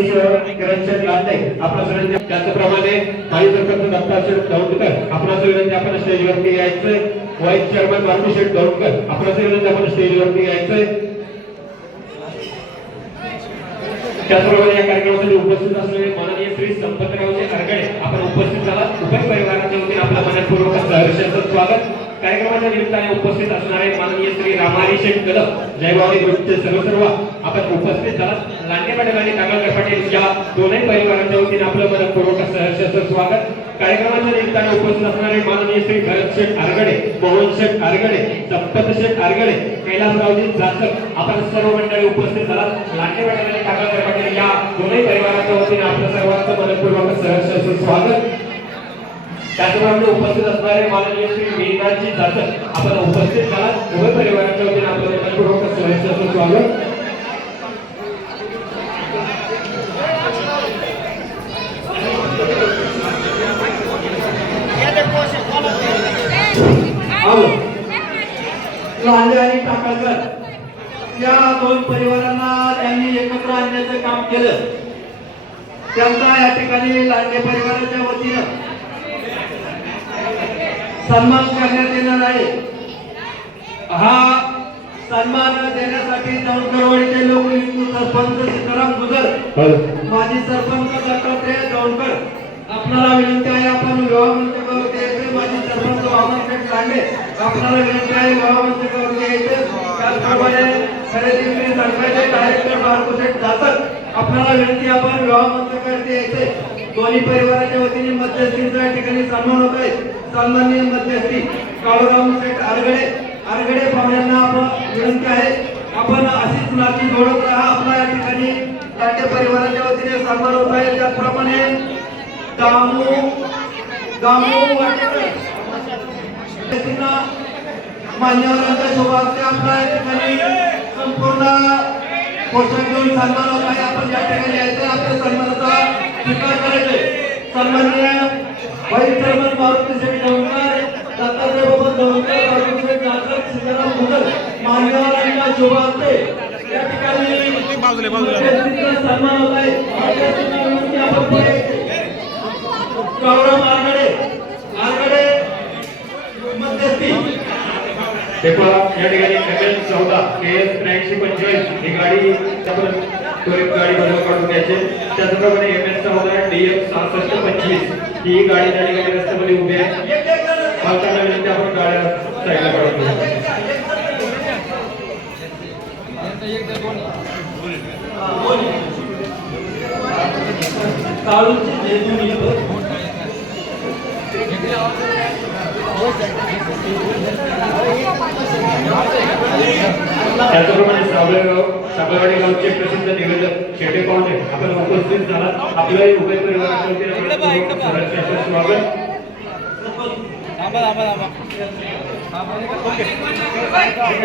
किरणशेठ लांडे आपल्या सगळ्यांच्या त्याचप्रमाणे माजी सरपंच दत्ताशेठ दौंडकर आपल्या सगळ्यांनी आपण स्टेजवरती यायचंय. व्हाईस चेअरमन बाबूशेठ दौंडकर आपल्या सगळ्यांनी आपण स्टेजवरती यायचंय. त्याचप्रमाणे या कार्यक्रमासाठी उपस्थित असलेले माननीय श्री संपतरावचे हरगडे आपण उपस्थित झाला उभय परिवाराच्या वतीने आपल्या मनपूर्वक सहर्षाचं स्वागत. कार्यक्रमाच्या निमित्ताने उपस्थित असणारे माननीय श्री रामारी कदम जयभावी ग्रुपचे सर्व सर्व आपण उपस्थित झालात. लांडे पाटील आणि कागलकर पाटील या दोन्ही परिवारांच्या वतीने आपलं मनपूर्वक सहर्ष स्वागत. कार्यक्रमाच्या निमित्ताने उपस्थित असणारे माननीय श्री भरत शेठ आरगडे मोहन शेठ आरगडे संपत शेठ आरगडे कैलासरावजी जाचक. आपण सर्व मंडळी उपस्थित झालात. लांडे पाटील आणि कागलकर पाटील या दोन्ही परिवाराच्या वतीने आपलं सर्वांचं मनपूर्वक सहर्ष स्वागत. त्याचप्रमाणे उपस्थित असणारे माननीय श्री मेघनाथजी जाधव आपण उपस्थित झाला उभय परिवाराच्या वतीने आपलं मनपूर्वक सहर्षाचं स्वागत लांडे आणि टाकाळकर या दोन परिवारांना त्यांनी एकत्र आणण्याचं काम केलं. त्यांचा या ठिकाणी लांडे परिवाराच्या वतीनं सन्मान करण्यात येणार आहे. हा सन्मान देण्यासाठी दौंडकरवाडीचे लोकनियुक्त सरपंच सीताराम गुजर माजी सरपंच दत्तात्रय दौंडकर. आपल्याला विनंती आहे आपण विवाह मंचकावरती यायचे माजी सरपंच वामन लांडे आपल्याला विनंती आहे विवाह मंचकावरती यायचे त्याचप्रमाणे खरेदी विक्री संघाचे डायरेक्टर बाळको शेठ जाचक आपल्याला विनंती आपण विवाह मंचकावरती यायचे दोन्ही परिवाराच्या वतीने मध्यस्थींचा या ठिकाणी सन्मान होत आहे सन्माननीय मध्यस्थी काळूराम शेठ आरगडे. आरगडे पाहुण्यांना आपण विनंती आहे आपण अशीच नाती जोडत राहा. आपला या ठिकाणी लांडे परिवाराच्या वतीने सन्मान होत आहे. त्याचप्रमाणे दामू दामू वाटेकर. व्यक्तींना मान्यवरांच्या आपला या ठिकाणी संपूर्ण पोषण घेऊन सन्मान होत आहे. आपण या ठिकाणी यायचं आपल्या सन्मानाचा ठिकाण करायचे सन्माननीय भाई चर्मन मारुती शेठ दौंडकर दत्तात्रय बाबा बाळकृष्ण शेठ जाधव सीताराम मुदल मान्यवरांच्या शोभास्ते या ठिकाणी बाजूला, बाजूला. मध्यस्थींचा सन्मान होत आहे. गौरव आरगडे आरगडे मध्यस्थी या ठिकाणी एम एल चौदा के एस त्र्याऐंशी पंचेचाळीस ही गाडी आपण त्वरित गाडी बंद काढून घ्यायची. त्याचप्रमाणे एम एस चौदा डी एफ सहासष्ट पंचवीस. ही गाडी त्या ठिकाणी रस्त्यामध्ये उभी आहे. पालकांना विनंती आपण गाड्या साईडला काढतो त्याचप्रमाणे सावळेगाव साबळवाडी गावचे प्रसिद्ध निवेदक शेटे पाहुणे आपण उपस्थित झाला आपल्याही उभय परिवाराच्या स्वागत.